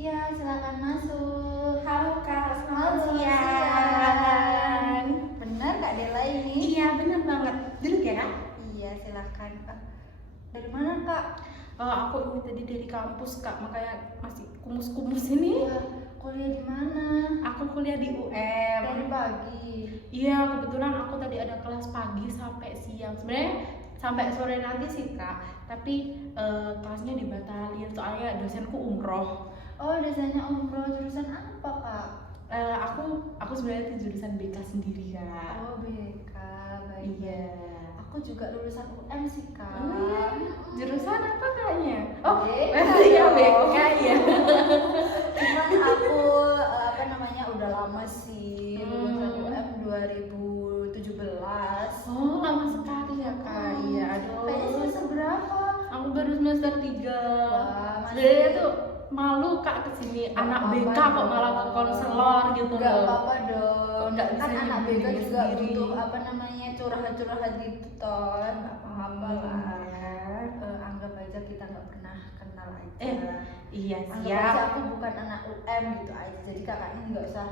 Iya, silakan masuk. Halo Kak, selamat Halo, siang. Benar Kak Dela ini? Iya, benar banget. Duduk ya Kak? Iya, silakan. Dari mana Kak? Aku ini tadi dari kampus Kak, makanya masih kumus-kumus ini. Iya, kuliah di mana? Aku kuliah di UM. Dari pagi. Iya, kebetulan aku tadi ada kelas pagi sampai siang. Sebenarnya sampai sore nanti sih Kak, tapi kelasnya dibatalin soalnya dosenku umroh. Oh, desanya umroh, jurusan apa Kak? Aku sebenarnya di jurusan BK sendiri Kak. Oh, BK, baik. Iya. Aku juga lulusan UM sih Kak. Oh iya, jurusan apa Kaknya? Oh, BK iya dong. BK ya. Cuman aku udah lama sih, lulusan UM 2017. Oh, lama sekali ya Kak. Iya, aduh. Kayaknya semester berapa? Aku baru semester 3. Wah, masih- Sebenarnya tuh malu Kak kesini, Gak anak apa-apa BK kok dong. malah ke konselor gitu Gak loh. apa-apa dong. Kok nggak bisa Kan anak nyembuhin BK diri juga sendiri? butuh curhat-curhat gitu toh. Gak apa-apa lah. Anggap aja kita nggak pernah kenal aja. Iya Anggap aja siap. aku bukan anak UM gitu aja. Jadi kakaknya nggak usah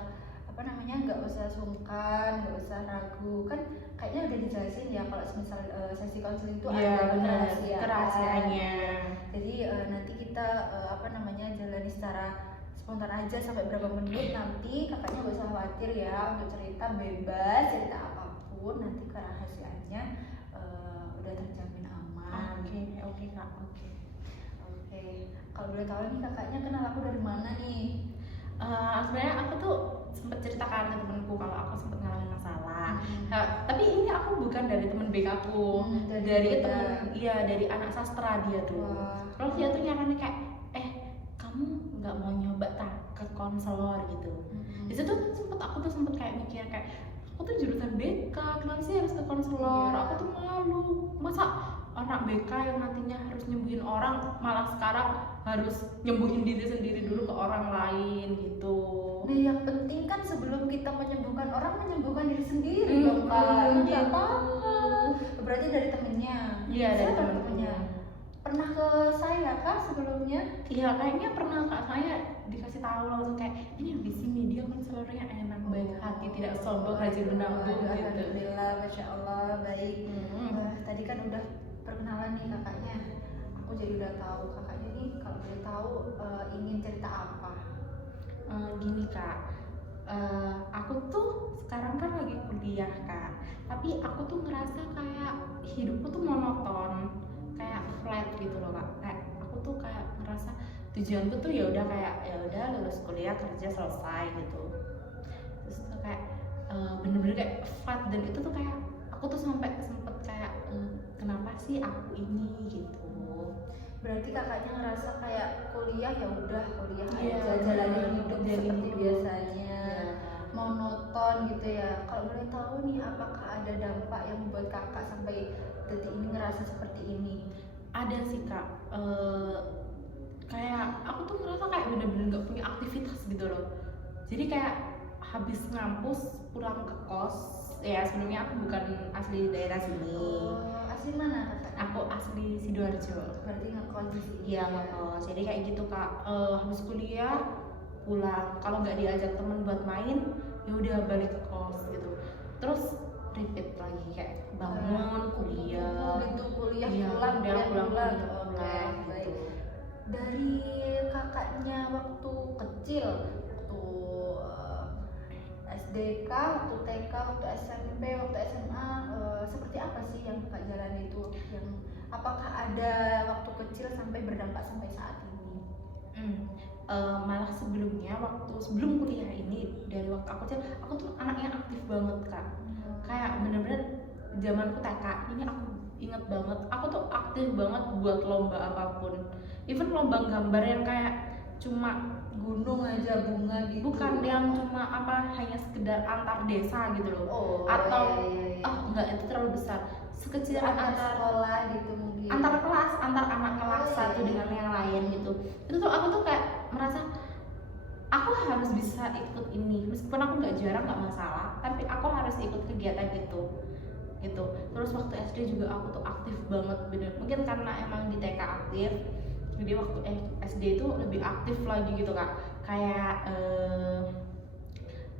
nggak usah sungkan, nggak usah ragu. Kan kayaknya udah dijelasin ya kalau misal sesi konseling itu Iya ada benar, kerahasiaan. kerahasiaannya. Jadi nanti kita jalani secara spontan aja sampai berapa menit, nanti kakaknya gak usah khawatir ya untuk cerita bebas, cerita apapun, nanti kerahasiaannya udah terjamin aman. Oke Kak, oke. Oke, kalau boleh tahu nih kakaknya kenal aku dari mana nih? Sebenarnya aku tuh sempet ceritakan ke temenku kalau aku sempet ngalamin masalah. Tapi ini aku bukan dari temen BK aku, dari beda. temen, iya dari anak sastra dia tuh. Wah. Terus dia tuh nyaranin kayak, kamu nggak mau nyoba tak ke konselor gitu. Di situ aku tuh sempet kayak mikir kayak, aku tuh jurusan BK, kenapa sih harus ke konselor? Iya. Aku tuh malu, masa anak BK yang nantinya harus nyembuhin orang malah sekarang harus nyembuhin diri sendiri dulu ke orang lain gitu. Nah, yang penting kan sebelum kita menyembuhkan orang, menyembuhkan diri sendiri dong Kak. gitu. Nggak apa-apa. Berarti dari temennya. Iya, dari Siapa temenku. temennya? Pernah ke saya Kak sebelumnya? Iya, kayaknya pernah Kak, saya dikasih tahu langsung kayak, ini di sini dia konselornya enak, baik hati, tidak sombong, rajin menabung gitu. Alhamdulillah, masya Allah, baik. Wah, tadi kan udah perkenalan nih kakaknya. Aku jadi udah tahu kakaknya nih, kalau boleh tahu ingin cerita apa? Gini Kak, aku tuh sekarang kan lagi kuliah Kak, tapi aku tuh ngerasa kayak hidupku tuh monoton, kayak flat gitu loh Kak. Kayak aku tuh kayak ngerasa tujuanku tuh ya udah lulus kuliah kerja selesai gitu. Terus tuh kayak bener-bener kayak flat, dan itu tuh kayak aku tuh sampai sempet kayak kenapa sih aku ini gitu. Berarti kakaknya ngerasa kayak kuliah ya udah kuliah Iya, aja, jalanin hidup jalanin seperti hidup. biasanya, Iya. monoton gitu ya. Kalau boleh tahu nih, apakah ada dampak yang membuat kakak sampai detik ini ngerasa seperti ini? Ada sih Kak, kayak aku tuh ngerasa kayak bener-bener gak punya aktivitas gitu loh. Jadi kayak habis ngampus pulang ke kos, ya sebelumnya aku bukan asli daerah sini. Asli mana kakak? Aku asli Sidoarjo. Berarti ngekos di sini. Iya ngekos. Jadi kayak gitu Kak, habis kuliah pulang, kalau nggak diajak temen buat main ya udah balik ke kos gitu. Terus repeat lagi kayak bangun kuliah, gitu, kuliah iya, pulang, kuliah, kuliah pulang. pulang, Oke, gitu. baik. Dari kakaknya waktu kecil, waktu SDK, waktu TK, waktu SMP, waktu SMA, seperti apa sih yang kakak jalani itu? Yang apakah ada waktu kecil sampai berdampak sampai saat ini? Malah sebelumnya sebelum kuliah ini, dari waktu aku kecil aku tuh anaknya aktif banget Kak. Kayak bener-bener zamanku TK ini aku inget banget, aku tuh aktif banget buat lomba apapun, even lomba gambar yang kayak cuma Gunung aja, bunga gitu. bukan yang cuma hanya sekedar antar desa gitu loh. Oh, Atau iya. enggak, itu terlalu besar, sekecil antar antar sekolah gitu mungkin. antar kelas, antar anak kelas satu dengan yang lain gitu. Itu tuh aku tuh kayak merasa aku harus bisa ikut ini, meskipun aku nggak juara nggak masalah, tapi aku harus ikut kegiatan itu gitu. Terus waktu SD juga aku tuh aktif banget, bener, mungkin karena emang di TK aktif, Jadi waktu SD itu lebih aktif lagi gitu kak, kayak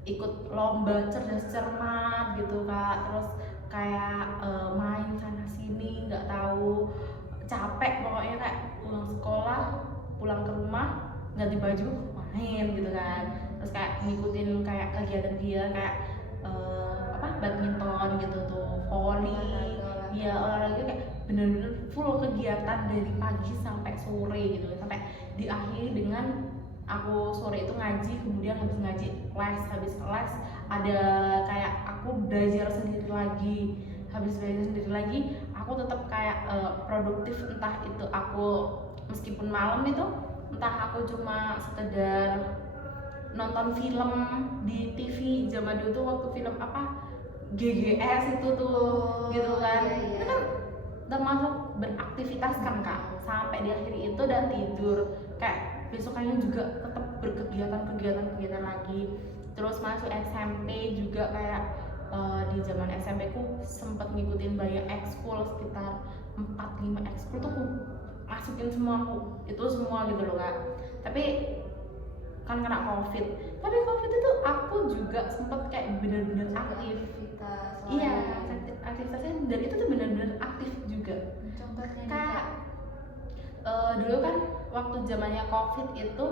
ikut lomba cerdas cermat gitu kak, terus kayak main sana sini nggak tahu capek pokoknya, kayak pulang sekolah pulang ke rumah ganti baju main gitu kan, terus kayak ngikutin kayak kegiatan-kegiatan kayak badminton gitu tuh, volley, ya olahraga kayak bener-bener full kegiatan dari pagi sampai sore gitu, sampai diakhiri dengan aku sore itu ngaji, kemudian habis ngaji les, habis les ada kayak aku belajar sendiri lagi, habis belajar sendiri lagi aku tetap kayak produktif, entah itu aku meskipun malam itu entah aku cuma sekedar nonton film di TV zaman dulu tuh, waktu film apa GGS itu tuh gitu kan, iya. itu kan termasuk beraktivitas kan kak, sampai di akhir itu dan tidur, kayak besokannya juga tetap berkegiatan lagi. Terus masuk SMP juga kayak di zaman SMP ku sempet ngikutin banyak ekskul, sekitar 4-5 ekskul tuh aku masukin semua, aku itu semua gitu loh kak. Tapi kan kena covid, tapi covid itu aku juga sempet kayak bener-bener aktif. Iya, aktivitasnya dan itu tuh bener-bener aktif juga. Contohnya Kak, dulu kan waktu zamannya covid itu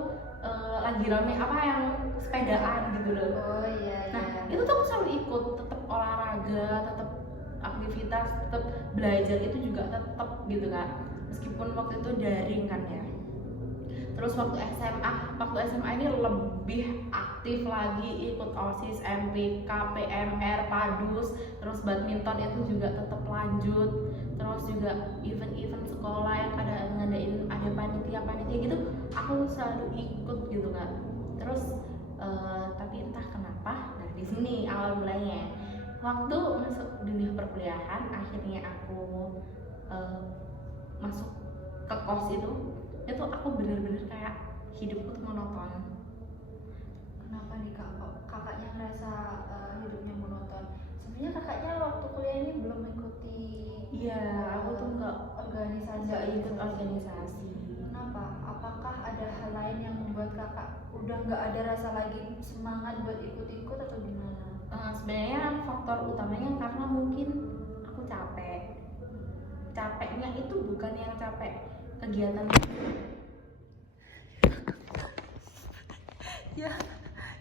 lagi rame apa yang sepedaan gitu loh. Oh iya. Nah itu tuh aku selalu ikut, tetap olahraga, tetap aktivitas, tetap belajar itu juga tetap gitu kan, meskipun waktu itu daring kan ya. Terus waktu SMA ini lebih aktif lagi, ikut OSIS, MPK, PMR, PADUS, terus badminton itu juga tetap lanjut. Terus juga event-event sekolah yang kadang ngadain ada panitia gitu, aku selalu ikut gitu kan. Terus tapi entah kenapa, nah di sini awal mulanya. Waktu masuk dunia perkuliahan, akhirnya aku masuk ke kos itu aku bener-bener kayak hidupku tuh monoton. Kenapa nih kak? Kok kakaknya ngerasa hidupnya monoton? Sebenarnya kakaknya waktu kuliah ini belum mengikuti. Iya, aku tuh nggak ikut organisasi. Kenapa? Apakah ada hal lain yang membuat kakak udah nggak ada rasa lagi semangat buat ikut-ikut atau gimana? Sebenarnya faktor utamanya karena mungkin aku capek. Capeknya itu bukan yang capek kegiatan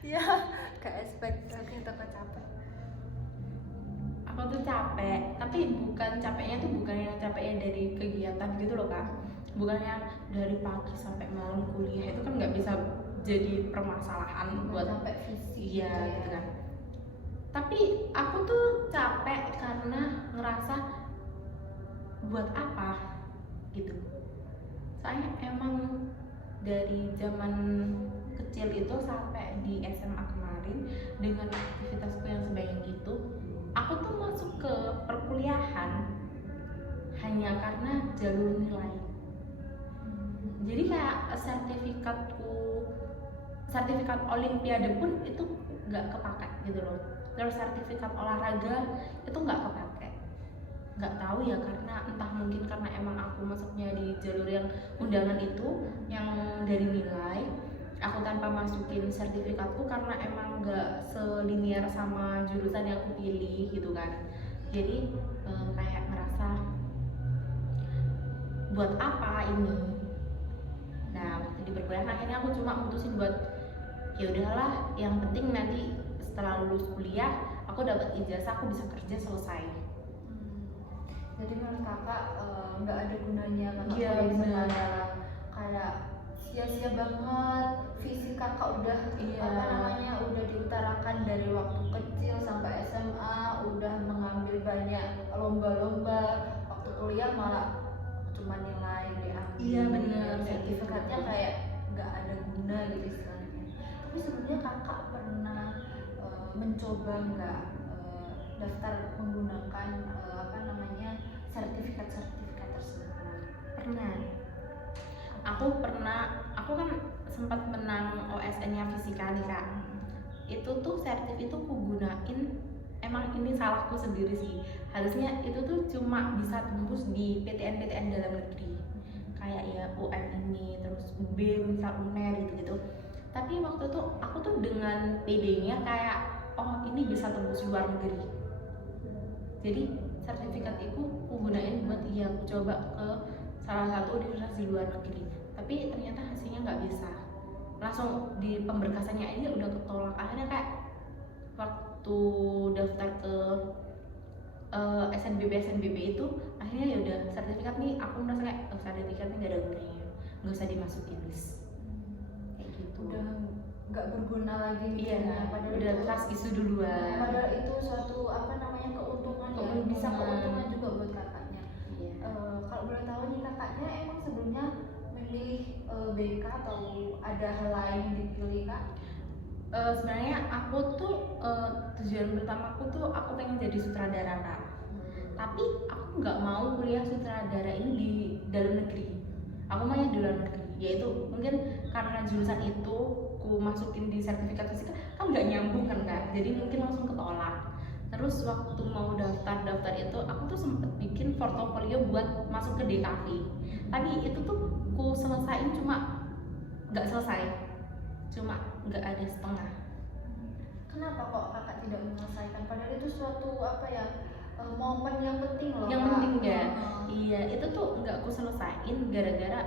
ya Kayak expect kita capek. aku tuh capek, tapi bukan capeknya tuh bukan yang capeknya dari kegiatan gitu loh kak, bukan yang dari pagi sampai malam kuliah, itu kan nggak bisa jadi permasalahan buat sampai fisik. Iya gitu kan. Tapi aku tuh capek karena ngerasa buat apa gitu. Soalnya emang dari zaman kecil itu sampai di SMA kemarin dengan aktivitasku yang sebanyak itu, aku tuh masuk ke perkuliahan hanya karena jalur nilai. Jadi kayak sertifikat olimpiade pun itu nggak kepakai gitu loh. Terus sertifikat olahraga itu nggak kepakai. Nggak tahu ya, karena entah mungkin karena emang aku masuknya di jalur yang undangan itu yang dari nilai, aku tanpa masukin sertifikatku karena emang nggak selinier sama jurusan yang aku pilih gitu kan. Jadi kayak ngerasa buat apa ini. Nah waktu di perkuliahan akhirnya aku cuma mutusin buat ya udahlah, yang penting nanti setelah lulus kuliah aku dapat ijazah, aku bisa kerja selesai. Jadi menurut kakak nggak ada gunanya kakak Iya, kuliah benar. sekarang, kayak sia-sia banget visi kakak udah udah diutarakan dari waktu kecil sampai SMA, udah mengambil banyak lomba-lomba, waktu kuliah malah cuma nilai diambil. Iya, benar. Sertifikatnya kayak nggak ada guna gitu istilahnya. Tapi sebenarnya kakak pernah mencoba nggak daftar menggunakan sertifikat tersebut? Pernah. Aku kan sempat menang OSN-nya fisika nih kak. Itu tuh sertif itu aku gunain, emang ini salahku sendiri sih. Harusnya itu tuh cuma bisa tembus di PTN dalam negeri. kayak ya UN ini, terus UB, misal UNER gitu-gitu. Tapi waktu itu aku tuh dengan PD-nya kayak, oh ini bisa tembus luar negeri. Jadi sertifikat itu aku gunain buat iya aku coba ke salah satu universitas di luar negeri. Tapi ternyata hasilnya nggak bisa. Langsung di pemberkasannya aja udah ketolak. Akhirnya kayak waktu daftar ke SNBB itu akhirnya ya udah sertifikat nih aku merasa kayak sertifikatnya nggak ada gunanya, nggak usah dimasukin list kayak gitu. Udah nggak berguna lagi Iya, padahal udah itu, trust isu duluan. padahal itu suatu apa namanya keuntungan ya, bisa keuntungan juga buat kakaknya. Iya. Kalau boleh tahu nih kakaknya emang sebelumnya memilih BK atau ada hal lain yang dipilih kak? Sebenarnya aku tuh tujuan pertama aku tuh aku pengen jadi sutradara kak. Tapi aku nggak mau kuliah sutradara ini di dalam negeri. Aku maunya di luar negeri. Yaitu mungkin karena jurusan itu aku masukin di sertifikat fisika kan nggak nyambung kan kak. Jadi mungkin langsung ketolak. Terus waktu mau daftar itu aku tuh sempet bikin portofolio buat masuk ke DKV. Tapi itu tuh aku selesain cuma nggak selesai. Cuma nggak ada setengah. Kenapa kok kakak tidak menyelesaikan? Padahal itu suatu apa ya, momen yang penting loh. Yang Kak. penting ya, iya itu tuh nggak aku selesain gara-gara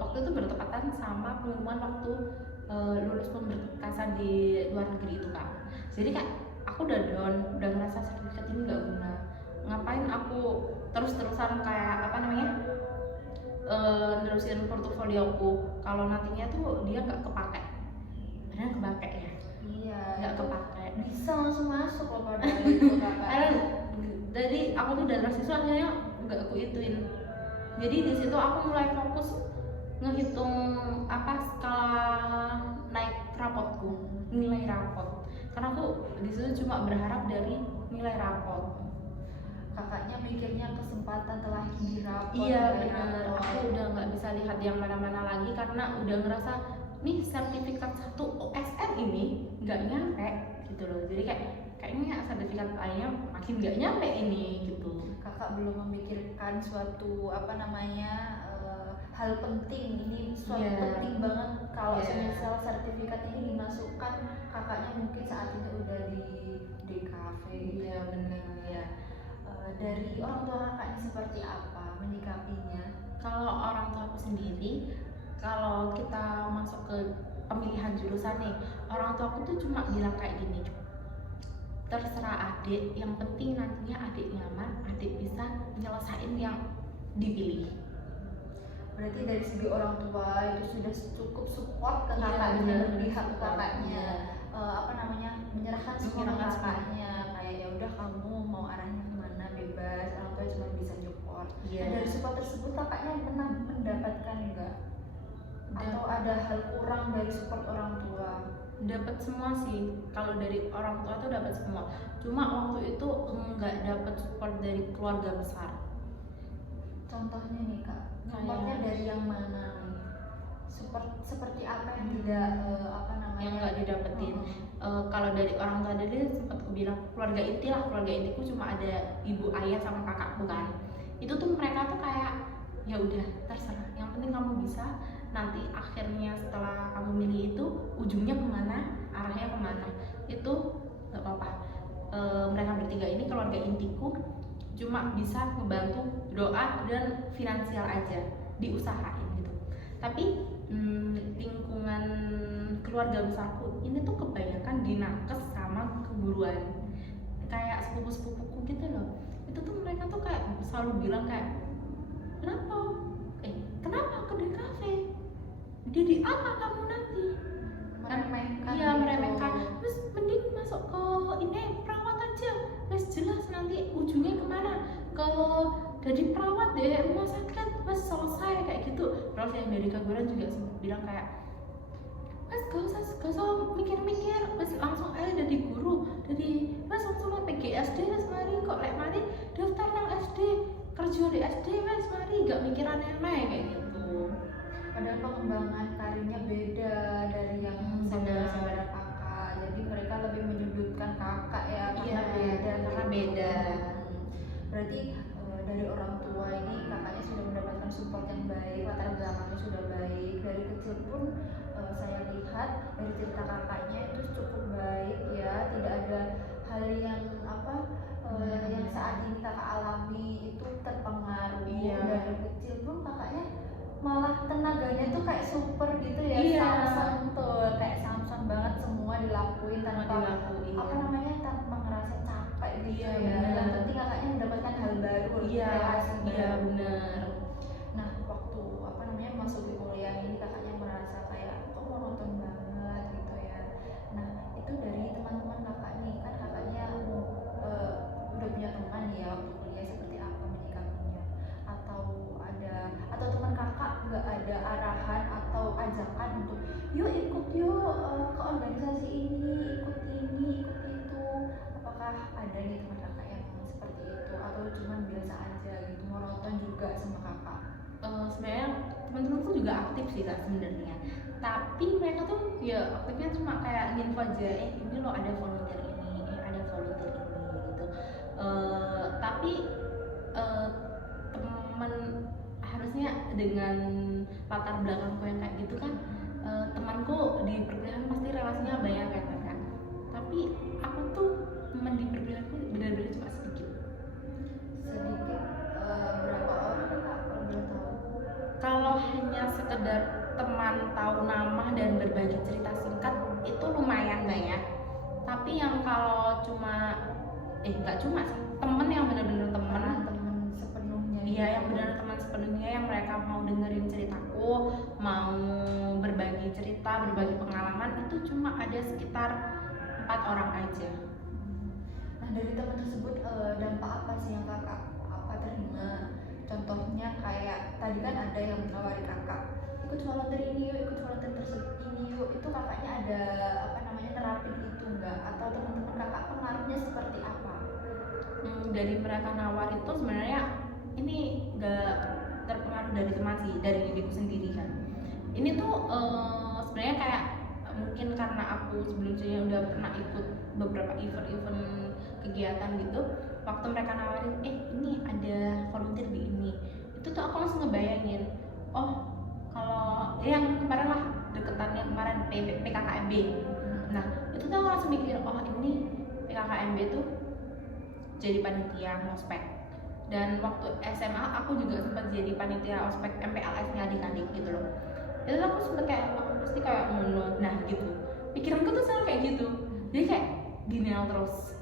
waktu itu bertepatan sama pengumuman waktu lulus pemberkasan di luar negeri itu kak. Jadi kak aku udah down, udah ngerasa sertifikat ini nggak guna. Ngapain aku terus-terusan kayak apa namanya nerusin portofolioku kalau nantinya tuh dia nggak kepake. Padahal kepake ya. Iya. Nggak itu kepake. Bisa langsung masuk loh padahal itu kakak. Jadi aku tuh dari siswa akhirnya nggak aku ituin. Jadi di situ aku mulai fokus ngehitung apa skala naik rapotku, nilai rapot. Karena aku di situ cuma berharap dari nilai rapot. Kakaknya mikirnya kesempatan telah di rapot. Iya benar. Aku udah nggak bisa lihat yang mana-mana lagi karena udah ngerasa nih sertifikat 1 OSN ini nggak nyampe gitu loh. Jadi kayaknya sertifikat lainnya makin nggak nyampe ini gitu. Kakak belum memikirkan suatu apa namanya hal penting, ini suatu penting banget kalau semisal sertifikat ini dimasukkan, kakaknya mungkin saat itu udah di DKV. Iya benar ya. Dari orang tua kakaknya seperti apa menyikapinya? Kalau orang tua aku sendiri, kalau kita masuk ke pemilihan jurusan nih, orang tua aku tuh cuma bilang kayak gini, terserah adik, yang penting nantinya adik nyaman, adik bisa nyelesain yang dipilih. Berarti dari segi orang tua itu sudah cukup support ke Iya, kakaknya, benar. berpihak ke kakaknya. Iya. Apa namanya, menyerahkan semua ke Menyerahkan semua. kakaknya, kayak ya udah kamu mau arahnya kemana bebas, orang tua cuma bisa support. Iya. Nah, dari support tersebut kakaknya pernah mendapatkan enggak? Atau ada hal kurang dari support orang tua? Dapat semua sih, kalau dari orang tua tuh dapat semua. Cuma waktu itu nggak dapat support dari keluarga besar. Contohnya nih kak, supportnya dari yang mana nih? Support seperti apa yang tidak apa namanya? Yang nggak didapetin. Kalau dari orang tua tadi sempat aku bilang keluarga inti lah, keluarga intiku cuma ada ibu, ayah sama kakakku kan. Itu tuh mereka tuh kayak ya udah terserah, yang penting kamu bisa. Nanti akhirnya setelah kamu milih itu ujungnya kemana, arahnya kemana, itu nggak apa-apa. Mereka bertiga ini keluarga intiku cuma bisa ngebantu doa dan finansial aja, diusahain gitu. Tapi lingkungan keluarga besarku ini tuh kebanyakan dinakes sama keguruan, kayak sepupu-sepupuku gitu loh. Itu tuh mereka tuh kayak selalu bilang kayak kenapa ke DKV? Jadi apa kamu nanti? Meremehkan. Iya, gitu. meremehkan. Terus mending masuk ke ini perawat aja. Terus jelas nanti ujungnya kemana? Ke jadi perawat deh rumah sakit, mas selesai kayak gitu. Terus yang dari keguruan juga sempat bilang kayak, mas gak usah mikir-mikir, mas langsung aja jadi guru, jadi mas langsung PGSD mas mari kok lek mari daftar nang SD, kerja di SD mas mari, gak mikir aneh-aneh kayak gitu. Padahal pengembangan karirnya beda dari yang saudara-saudara kakak, jadi mereka lebih menyudutkan kakak ya karena beda. Karena beda. Berarti dari orang tua ini kakaknya sudah mendapatkan support yang baik, latar kakaknya sudah baik. Dari kecil pun saya lihat dari cerita kakaknya itu cukup baik ya, tidak ada hal yang apa yang saat ini kakak alami itu terpengaruh. Iya. Dari kecil pun kakaknya malah tenaganya tuh kayak super gitu ya, Iya. Samsung tuh kayak Samsung banget, semua dilakuin tanpa dilakuin. apa namanya, tanpa ngerasa capek gitu Iya, ya. benar. Yang penting kakaknya mendapatkan hal baru, Iya, relasi iya baru. benar. Nah waktu apa namanya masuk di kuliah ini kakaknya merasa kayak kok monoton banget gitu ya. Nah itu dari teman-teman kakak nih, kan kakaknya udah punya teman ya waktu kuliah, seperti apa menyikapinya? Atau teman kakak nggak ada arahan atau ajakan untuk yuk ikut yuk ke organisasi ini, ikut ini, ikut itu? Apakah ada nih teman kakak yang seperti itu atau cuma biasa aja gitu, monoton juga sama kakak? Sebenarnya teman-temanku juga aktif sih kak sebenarnya, tapi mereka tuh ya aktifnya cuma kayak info aja, ini loh ada volunteer ini, ada volunteer ini gitu. Tapi teman harusnya dengan latar belakangku yang kayak gitu kan, temanku di perkuliahan pasti relasinya banyak ya kan, tapi aku tuh teman di perkuliahanku benar-benar cuma sedikit. Berapa orang kak kalau boleh tahu? Kalau hanya sekedar teman tahu nama dan berbagi cerita singkat itu lumayan banyak. Tapi yang kalau cuma nggak cuma sih, temen yang benar-benar temen, Teman sepenuhnya iya gitu. yang benar teman sepenuhnya, yang mereka mau dengerin ceritaku, mau berbagi cerita, berbagi pengalaman, itu cuma ada sekitar 4 orang aja. Nah dari teman tersebut dampak apa sih yang kakak terima? Contohnya kayak tadi kan ada yang menawari kakak ikut volunteer ini yuk, ikut volunteer ini yuk, itu kakaknya ada apa namanya nerapin itu enggak? Atau teman-teman kakak pengaruhnya seperti apa? Dari mereka nawar itu sebenarnya ini gak terpengaruh dari teman sih, dari diriku sendiri kan. Ini tuh sebenarnya kayak mungkin karena aku sebelumnya udah pernah ikut beberapa event-event kegiatan gitu. Waktu mereka nawarin, ini ada volunteer di ini, itu tuh aku langsung ngebayangin, oh kalau yang kemarin lah deketannya kemarin PKKMB. Nah itu tuh aku langsung mikir, oh ini PKKMB tuh jadi panitia ospek. Dan waktu SMA aku juga sempat jadi panitia ospek MPLS-nya adik-adik gitu loh. Itu aku sempet kayak aku pasti kayak ngono, nah gitu. Pikiranku tuh selalu kayak gitu. Jadi kayak denial terus.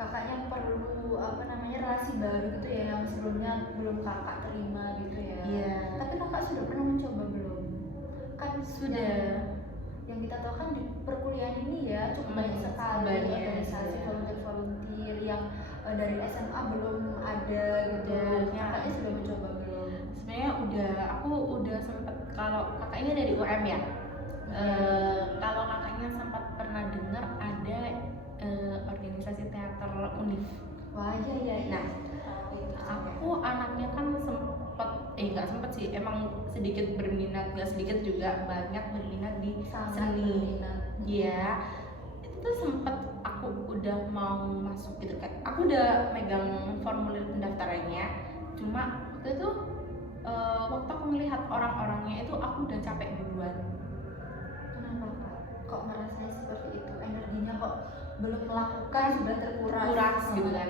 Kakaknya perlu apa namanya relasi baru gitu ya, yang sebelumnya belum kakak terima gitu ya. Iya. Tapi kakak sudah pernah mencoba belum? Kan Sudah. Yang kita tahu kan di perkuliahan ini ya cukup banyak sekali organisasi volunteer yang dari SMA belum ada gitu. Kakaknya sudah mencoba belum? Sebenarnya udah, aku udah sempet, kalau kakaknya dari UM ya. Kalau kakaknya sempat pernah dengar ada organisasi teater Univ. Wah iya. Nah, aku anaknya kan nggak sempet sih, emang sedikit berminat, nggak sedikit juga banyak berminat di seni. Iya, itu tuh sempet aku udah mau masuk gitu kan, aku udah megang formulir pendaftarannya, cuma waktu itu waktu aku melihat orang-orangnya itu aku udah capek duluan. Kenapa kak? Kok merasanya seperti itu? Energinya kok belum melakukan sudah terkuras gitu kan.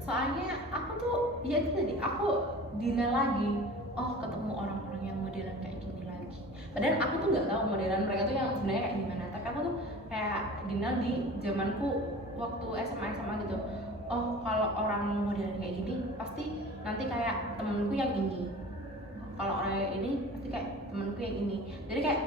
Soalnya aku tuh ya itu tadi, aku denial lagi, oh ketemu orang-orang yang modelan kayak gini lagi. Padahal aku tuh nggak tahu modelan mereka tuh yang sebenarnya kayak gimana. Tapi aku tuh kayak denial di zamanku waktu SMA gitu. Oh kalau orang modelan kayak gini pasti nanti kayak temenku yang ini. Kalau orang yang ini pasti kayak temenku yang ini. Jadi kayak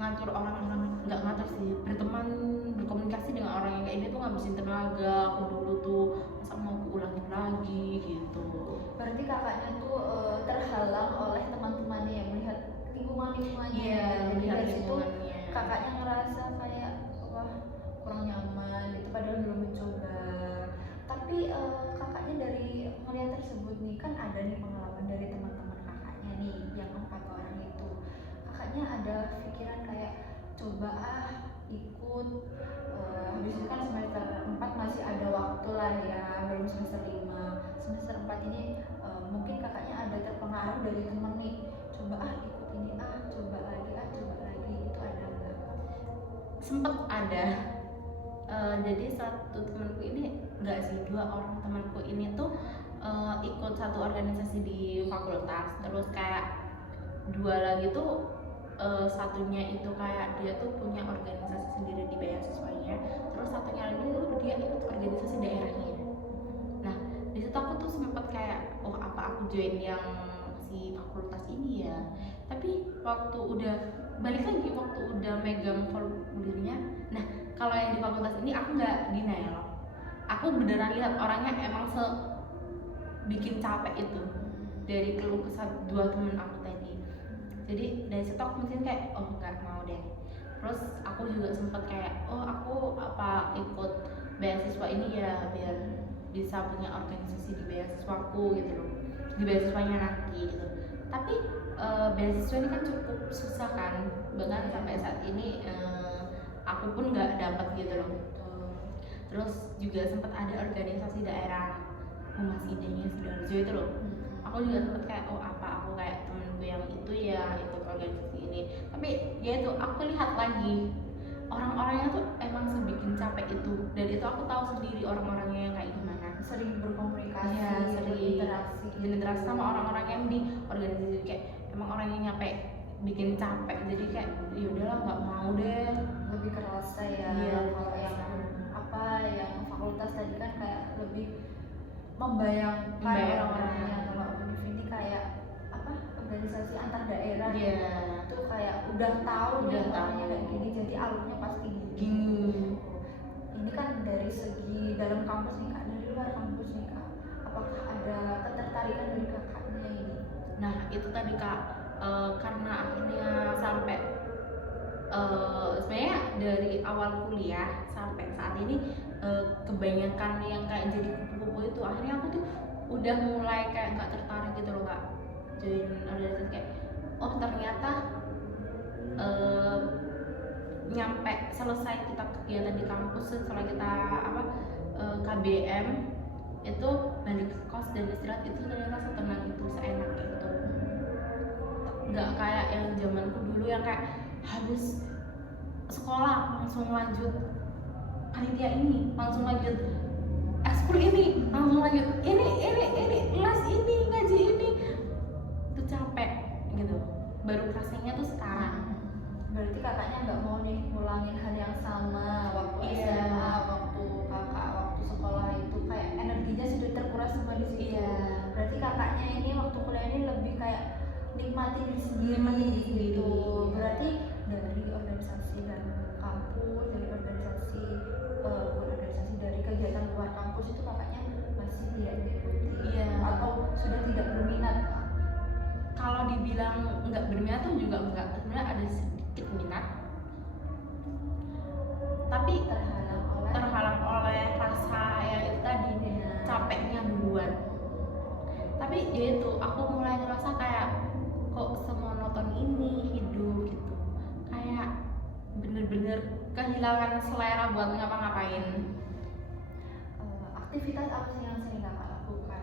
ngatur orang-orang, nggak ngatur sih, berteman, berkomunikasi dengan orang yang kayak ini tuh ngabisin tenaga aku dulu tuh, masa mau aku ulangin lagi gitu. Berarti kakaknya tuh terhalang oleh teman-temannya yang melihat lingkungannya. Iya, jadi dari situ lingkungannya. kakaknya ngerasa kayak wah kurang nyaman gitu, padahal belum mencoba. Tapi kakaknya dari melihat tersebut nih, kan ada nih pengalaman dari teman-teman kakaknya nih yang 4 orang itu. Kakaknya ada pikiran kayak coba ikut habis itu kan semester 4 masih ada waktu lah ya, belum semester 5. Semester 4 ini mungkin kakaknya ada terpengaruh dari temen nih, coba ikut ini coba lagi itu ada nggak? Sempet ada. Jadi satu temanku ini, enggak sih, 2 orang temanku ini tuh ikut satu organisasi di fakultas. Terus kayak 2 lagi tuh satunya itu kayak dia tuh punya organisasi sendiri di beasiswanya. Terus satunya lagi tuh dia ikut organisasi daerahnya. Nah di situ aku tuh sempet kayak oh apa aku join yang si fakultas ini ya. Tapi waktu udah balik lagi, waktu udah megang formulirnya, nah kalau yang di fakultas ini aku nggak denial, aku beneran lihat orangnya emang bikin capek itu dari keluh kesah 2 temen aku tadi. Jadi dari situ aku mungkin kayak oh nggak mau deh. Terus aku juga sempet kayak oh aku apa ikut beasiswa ini ya biar bisa punya organisasi di beasiswaku gitu loh, di beasiswanya nanti gitu. Tapi beasiswa ini kan cukup susah kan, bahkan sampai saat ini aku pun nggak dapat gitu loh. Terus juga sempat ada organisasi daerah Humas Idenya Sidoarjo itu loh. Aku juga sempet kayak oh apa aku kayak temenku yang itu ya ikut organisasi ini. Tapi ya itu aku lihat lagi orang-orangnya tuh emang sebikin capek itu, dan itu aku tahu sendiri orang-orangnya yang kayak gimana. Sering berkomunikasi, Ya, sering berinteraksi sama orang-orang yang di organisasi, kayak emang orangnya nyampe bikin capek. Jadi kayak ya udahlah nggak mau deh. Lebih kerasa ya. Iya, Kalau yang apa yang fakultas tadi kan kayak lebih membayangkan orang-orangnya. Kalau univ ini kayak apa organisasi antar daerah. Iya. Itu kayak udah tahu Udah nih tahu. orangnya kayak gini, jadi alurnya pasti gini. Ini kan dari segi dalam kampus nih kak, dari luar kampus nih kak, apakah ada ketertarikan dari kakaknya ini? Nah itu tadi kak, karena akhirnya sampai sebenarnya dari awal kuliah sampai saat ini kebanyakan yang kayak jadi kupu-kupu itu, akhirnya aku tuh udah mulai kayak nggak tertarik gitu loh kak join organisasi. Kayak oh ternyata nyampe selesai kita kegiatan di kampus, setelah kita apa KBM itu balik ke kos dan istirahat itu ternyata setenang itu, seenak itu. Nggak kayak yang zamanku dulu yang kayak habis sekolah langsung lanjut panitia ini, langsung lanjut ekskul ini, langsung lanjut ini les ini, ngaji ini, itu capek gitu. Baru rasanya tuh sekarang. Berarti kakaknya nggak mau nih ngulangin hal yang sama waktu SMA, waktu kakak waktu sekolah itu kayak energinya sudah terkuras semua di situ. Berarti kakaknya ini waktu kuliah ini lebih kayak nikmatin diri sendiri gitu. Berarti dari organisasi dan kampus, dari organisasi organisasi dari kegiatan luar kampus itu kakaknya masih tidak diikuti atau sudah tidak berminat? Kalau dibilang nggak berminat tuh juga enggak, sebenarnya ada sedikit minat, tapi terhalang oleh rasa yang itu tadi, capeknya duluan. Tapi ya itu aku mulai ngerasa kayak kok semonoton ini hidup gitu, kayak bener-bener kehilangan selera buat ngapa-ngapain. Aktivitas apa sih yang sering kakak lakukan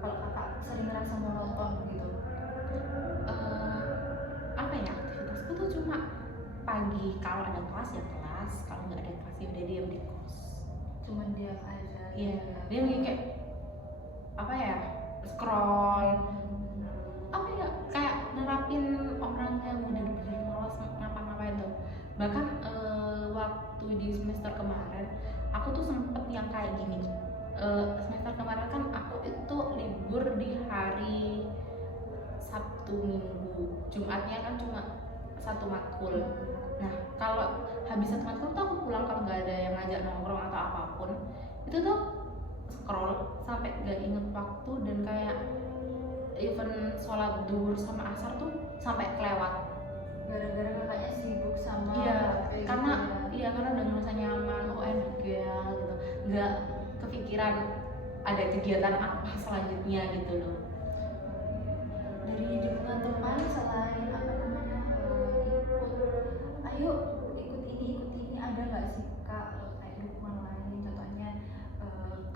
kalau kakak sering ngerasa monoton gitu? Apa ya, aktivitasku tuh cuma pagi kalau ada kelas ya kelas, kalau nggak ada kelas ya udah diam di kos. Cuman diam aja. Iya, dia mungkin kayak apa ya, scroll, apa ya, kayak nerapin orang yang bener-bener malas ngapa-ngapain tuh. Bahkan waktu di semester kemarin aku tuh sempet yang kayak gini. Semester kemarin kan aku itu libur di hari Sabtu Minggu, Jumatnya kan cuma satu matkul. Nah kalau habis satu matkul tuh aku pulang, kalau nggak ada yang ngajak nongkrong atau apapun, itu tuh scroll sampai nggak inget waktu, dan kayak even sholat duhur sama asar tuh sampai kelewat. Gara-gara kakaknya sibuk sama Karena udah ngerasa nyaman, oh enak ya gitu, nggak kepikiran ada kegiatan apa selanjutnya gitu loh. Dari lingkungan teman selain apa namanya ayo ikut ini ada nggak sih kak kayak dukungan lain? Contohnya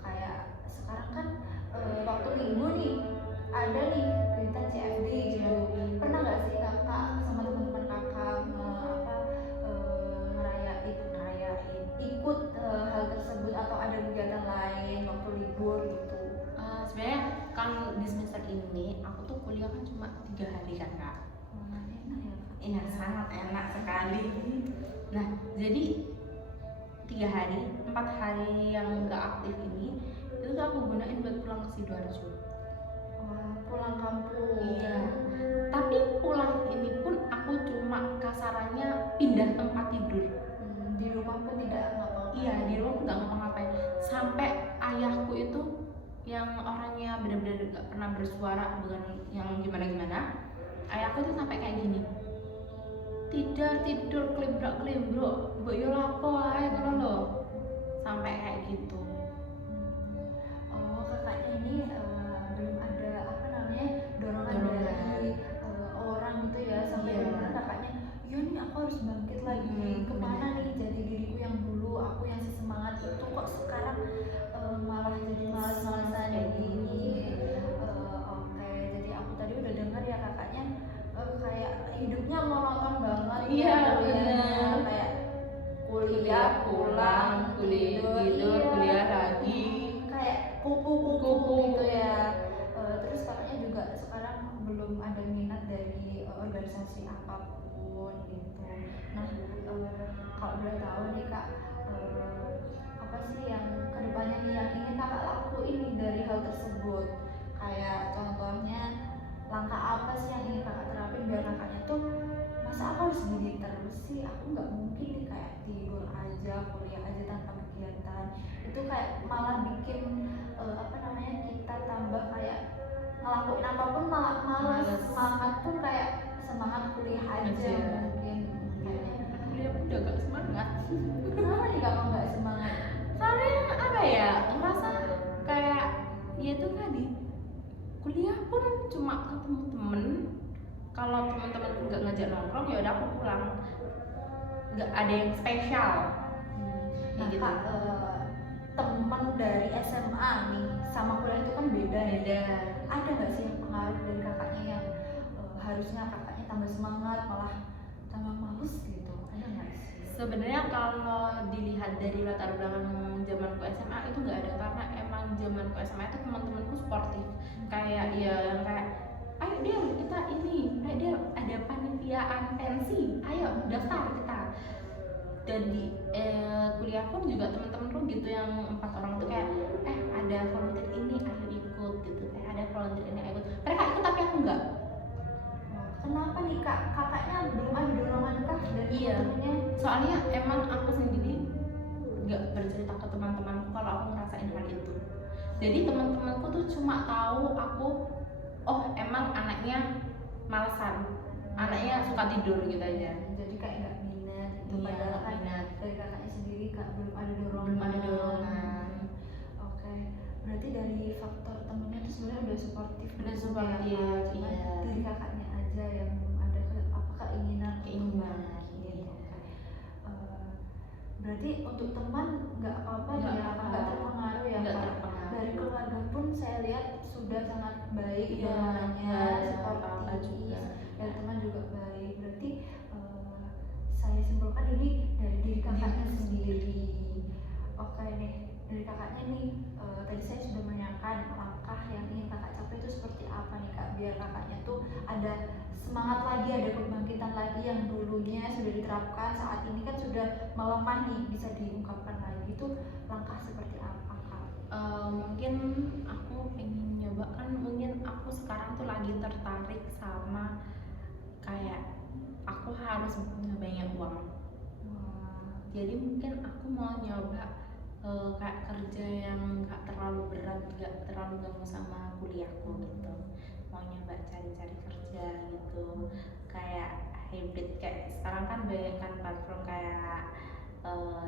kayak sekarang kan waktu minggu nih ada nih kegiatan CFD gitu, pernah nggak Iya, sangat enak sekali. Nah, jadi 3 hari, 4 hari yang nggak aktif ini itu tuh aku gunain buat pulang ke Sidoarjo. Wah, pulang kampung. Iya. Tapi pulang ini pun aku cuma kasarannya pindah tempat tidur. Di rumah pun tidak ngapa-ngapain. Iya, di rumah nggak ngapa-ngapain. Sampai ayahku itu yang orangnya benar-benar nggak pernah bersuara, bukan yang gimana-gimana. Ayahku tuh sampai kayak gini. Tidur kelimbrak-kelimbruk, mbok yo lapo ae ngono lho. Sampai kayak gitu. Oh, kakaknya ini belum ada apa namanya dorongan dari orang gitu ya, sampai Iya. benar kakaknya, iya nih aku harus bangkit lagi. Kemana nih jadi diriku yang dulu, aku yang semangat itu kok sekarang malah jadi malas-malasan gini. Oke, jadi aku tadi udah dengar ya kakaknya kayak hidupnya monoton banget. Iya, kuliahnya. bener. Kayak kuliah pulang tidur, iya. kuliah lagi. Kayak kupu-kupu Kupu. gitu ya. Terus kakaknya juga sekarang belum ada minat dari organisasi apapun gitu. Nah, kalau boleh tahu nih kak, apa sih yang kedepannya nih yang ingin kakak lakuin nih dari hal tersebut? Kayak contohnya langkah apa sih yang ingin kakak terapin biar kakaknya tuh, masa aku harus gini terus sih, aku nggak mungkin nih kayak tidur aja, kuliah aja tanpa kegiatan. Itu kayak malah bikin apa namanya, kita tambah kayak ngelakuin apapun malah malas, Males. semangat pun kayak semangat kuliah aja Aja. mungkin. Kayaknya Kuliah pun udah gak semangat. kenapa nih kakak nggak semangat? Soalnya apa ya, ngerasa kayak ya itu tadi, kuliah pun cuma ketemu temen. Kalau teman-temanku nggak ngajak nongkrong ya udah aku pulang, nggak ada yang spesial. Nah Gitu. kak, teman dari SMA nih sama kuliah itu kan beda ya. Beda. Ada nggak sih yang pengaruh dari kakaknya yang harusnya kakaknya tambah semangat malah tambah males gitu? Ada nggak sih? Sebenarnya kalau dilihat dari latar belakang zamanku SMA itu nggak ada, karena emang zamanku SMA itu teman-temanku sportif, kayak ya yang kayak ayo dia kita ini, ayo dia ada panitiaan pensi, ayo daftar kita. Dan di kuliah pun juga teman-temanku gitu yang 4 orang tuh kayak ada volunteer ini ayo ikut gitu, kayak ada volunteer ini ayo ikut, mereka ikut tapi aku enggak. Kenapa nih kak? Kakaknya belum ada dorongan kah dari Iya. temennya? Soalnya emang aku sendiri nggak bercerita ke teman-temanku kalau aku ngerasain hal itu. Jadi teman-temanku tuh cuma tahu aku, oh emang anaknya malesan, anaknya suka tidur gitu aja. Jadi kayak nggak minat gitu. Iya, Padahal nggak kan minat. dari kakaknya sendiri kak belum ada dorongan. Belum ada dorongan. Oke, berarti dari faktor temennya itu sebenarnya udah suportif. Udah gitu suportif, ya, Kak? Cuman iya. dari kakaknya aja yang belum ada keinginan untuk Keinginan, bangkit. iya. Oke. Berarti untuk teman nggak apa-apa Nggak ya, apa-apa. nggak terpengaruh ya Nggak Kak? terpengaruh. Dari keluarga pun saya lihat sudah sangat baik Iya, dorongannya, nggak ada apa-apa sportif. juga. Dan teman juga baik. Berarti saya simpulkan ini dari diri kakaknya sendiri. Oke nih, dari kakaknya nih, tadi saya sudah menanyakan langkah yang ingin kakak capai itu seperti apa nih kak, biar kakaknya tuh ada semangat lagi, ada kebangkitan lagi yang dulunya sudah diterapkan, saat ini kan sudah melemah nih, bisa diungkapkan lagi. Itu langkah seperti apa kak? Mungkin aku pengen nyoba, kan mungkin aku sekarang tuh lagi tertarik sama kayak aku harus punya banyak uang. Jadi mungkin aku mau nyoba kayak kerja yang gak terlalu berat, gak terlalu ganggu sama kuliahku gitu. Mau nyoba cari-cari kerja gitu, kayak hybrid, kayak sekarang kan banyak kan platform kayak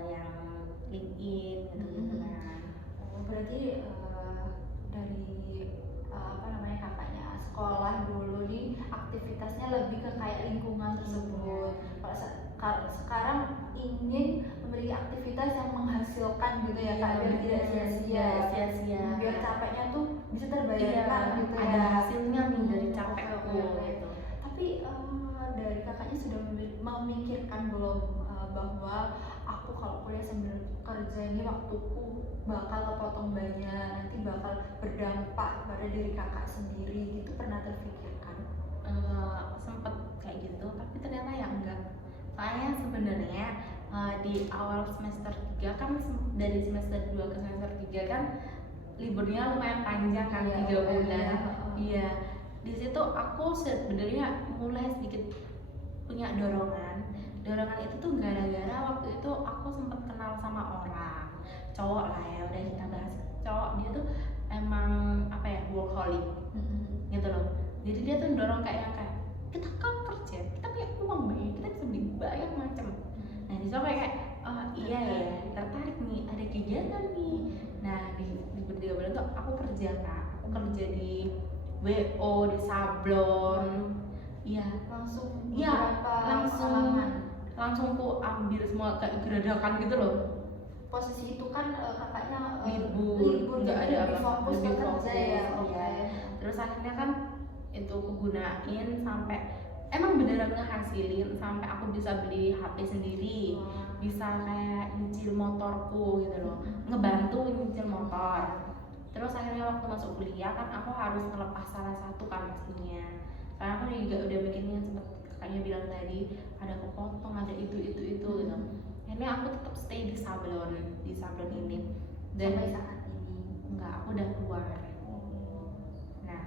yang LinkedIn gitu kan. Berarti dari apa namanya, kakaknya sekolah dulu nih aktivitasnya lebih ke kayak lingkungan tersebut. Kalau sekarang ingin memiliki aktivitas yang menghasilkan gitu ya kak, biar tidak sia-sia, sia-sia. biar capeknya tuh bisa terbayarkan gitu ya. Ada hasilnya nih dari capekku Oke. gitu. Tapi dari kakaknya sudah memikirkan belum bahwa aku kalau kuliah sambil kerja ini waktuku bakal kepotong banyak, nanti bakal berdampak pada diri kakak sendiri, gitu pernah terpikirkan? sempet kayak gitu, tapi ternyata ya enggak. Soalnya sebenarnya di awal semester 3 kan dari semester 2 ke semester 3 kan liburnya lumayan panjang kan, Iya, 3 bulan. iya. Iya. Di situ aku sebenarnya mulai sedikit punya dorongan. Dorongan itu tuh gara-gara waktu itu aku sempet kenal sama orang cowok lah ya, udah kita bahas cowok. Dia tuh emang apa ya, workaholic gitu loh. Jadi dia tuh dorong kayak yang kayak kita kan kerja, kita punya uang banyak, kita bisa beli banyak macam. Nah di situ kayak oh iya ya, tertarik nih, ada kegiatan nih. Nah di bertiga bulan tuh aku kerja kak, aku kerja di WO, di sablon. Iya, Langsung iya, beberapa pengalaman. langsung ku ambil semua kayak geradakan gitu loh. Posisi itu kan kakaknya Libur, nggak jadi ada lebih apa, fokus lebih ke kerja ya. fokus, Oke. iya. Terus akhirnya kan itu aku gunain sampai emang beneran ngehasilin sampai aku bisa beli HP sendiri, bisa kayak nyicil motorku gitu loh, ngebantu nyicil motor. Terus akhirnya waktu masuk kuliah kan aku harus ngelepas salah satu kan pastinya, karena aku juga udah mikirnya sempet kakaknya bilang tadi ada kepotong, ada itu gitu. Akhirnya aku tetap stay di sablon ini. Dan Sampai saat ini. enggak, aku udah keluar. Nah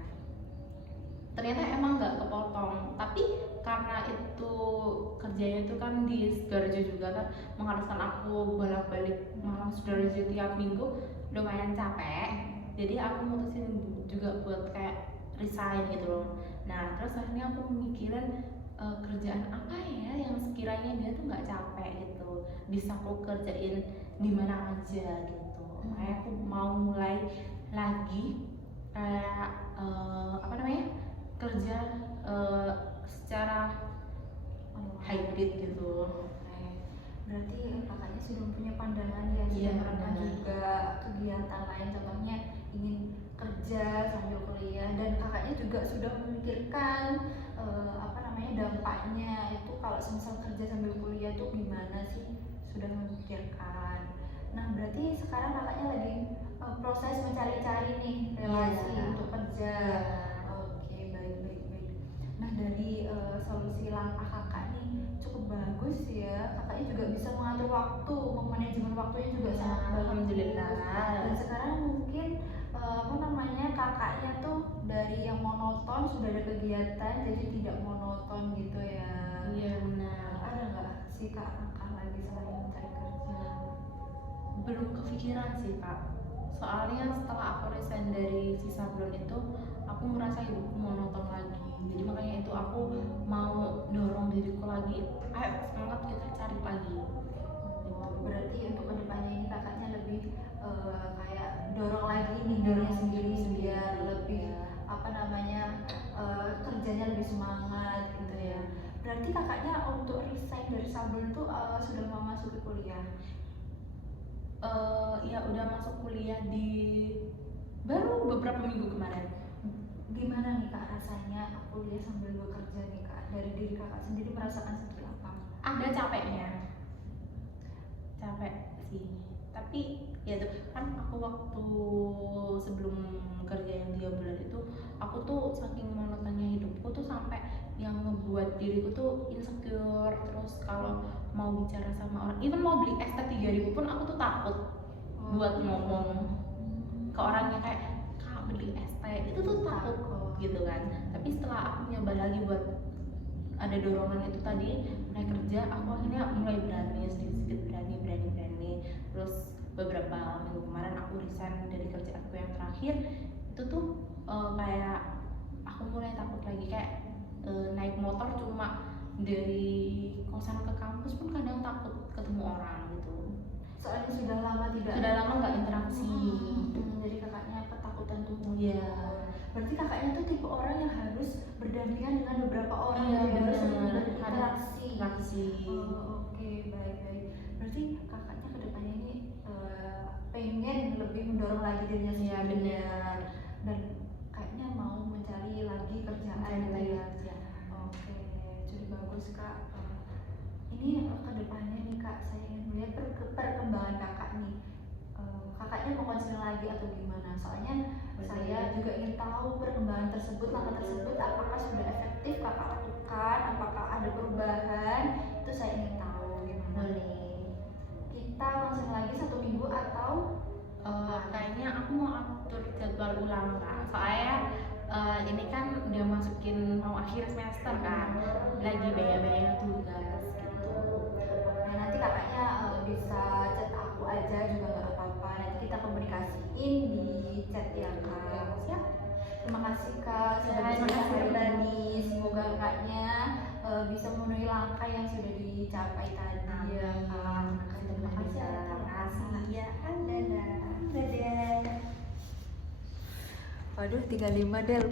ternyata emang nggak kepotong, tapi karena itu kerjanya itu kan di Sidoarjo juga kan, mengharuskan aku bolak-balik Malang Sidoarjo tiap minggu, lumayan capek. Jadi aku mutusin juga buat kayak resign gitu loh. Nah terus akhirnya aku mikirin kerjaan apa ya yang sekiranya dia tuh nggak capek gitu, bisa aku kerjain di mana aja gitu. Kayak aku mau mulai lagi kayak apa namanya, kerja secara hybrid gitu. Berarti kakaknya sudah punya pandangan ya, Iya, sudah merekam benar. juga kegiatan lain, contohnya ingin kerja sambil kuliah, dan kakaknya juga sudah memikirkan apa namanya dampaknya itu kalau semisal kerja sambil kuliah itu gimana sih, sudah memikirkan. Nah berarti sekarang kakaknya lagi proses mencari-cari nih relasi untuk kerja. Oke, baik. Nah dari solusi langkah kakak nih cukup bagus ya, kakaknya juga bisa mengatur waktu, memanajemen waktunya juga sangat bagus. Alhamdulillah. Dan sekarang mungkin apa namanya kakaknya tuh dari yang monoton sudah ada kegiatan jadi tidak monoton gitu ya. Iya benar. Ada nggak sih kak langkah lagi selain mencari kerja? Belum kepikiran sih kak, soalnya setelah aku resign dari si sablon itu aku merasa hidupku monoton lagi. Jadi makanya itu aku mau dorong diriku lagi, ayo semangat kita cari lagi gitu. Berarti untuk kedepannya ini kakaknya lebih kayak dorong lagi nih dirinya sendiri biar lebih apa namanya kerjanya lebih semangat gitu ya. Berarti kakaknya untuk resign dari sablon tuh sudah mau masuk ke kuliah? Ya udah masuk kuliah di baru beberapa minggu kemarin. Gimana nih kak rasanya kuliah sambil bekerja nih kak? Dari diri kakak sendiri merasakan seperti apa? Ada capeknya, capek sih, tapi ya tuh kan aku waktu sebelum kerja yang 3 bulan itu aku tuh saking monotonnya hidupku tuh sampai yang ngebuat diriku tuh insecure. Terus kalau mau bicara sama orang, even mau beli es teh 3.000 pun aku tuh takut buat ngomong ke orangnya kayak kak beli es teh, itu tuh takut gitu kan. Tapi setelah aku nyoba lagi buat ada dorongan itu tadi mulai kerja, aku akhirnya mulai berani, sedikit berani. Terus beberapa minggu kemarin aku resign dari kerjaanku yang terakhir itu tuh kayak aku mulai takut lagi, kayak naik motor cuma dari kosan ke kampus pun kadang takut ketemu orang gitu. Soalnya sudah lama nggak interaksi. Jadi kakaknya ketakutan tuh. Iya. Berarti kakaknya tuh tipe orang yang harus berdampingan dengan beberapa orang, Iya, gitu, harus benar. berinteraksi. Oke, baik. Berarti kakaknya kedepannya ini pengen lebih mendorong lagi dirinya sendiri. Iya, benar. Dan kayaknya mau mencari lagi kerjaan gitu ya. Oke, jadi bagus kak. Ini kedepannya nih kak, saya ingin melihat perkembangan kakak nih. Kakaknya mau konseling lagi atau gimana? Soalnya saya juga ingin tahu perkembangan tersebut, langkah tersebut apakah sudah efektif aktif kakak lakukan, apakah ada perubahan, itu saya ingin tahu gimana. Boleh. Kita langsung lagi 1 minggu atau Kayaknya aku mau atur jadwal ulang kak, soalnya ini kan udah masukin mau akhir semester kan, lagi banyak tugas gitu. nah, nanti kakaknya bisa chat aku aja juga nggak apa-apa, nanti kita komunikasiin di chat ya kak. Siap. Terima kasih kak sudah Ya, terima bercerita kasih. hari tadi, semoga kakaknya bisa memenuhi langkah yang sudah dicapai tadi ya kak. Terima kasih ya kak. Ya, Dadah. Dadah. Waduh 35 deh.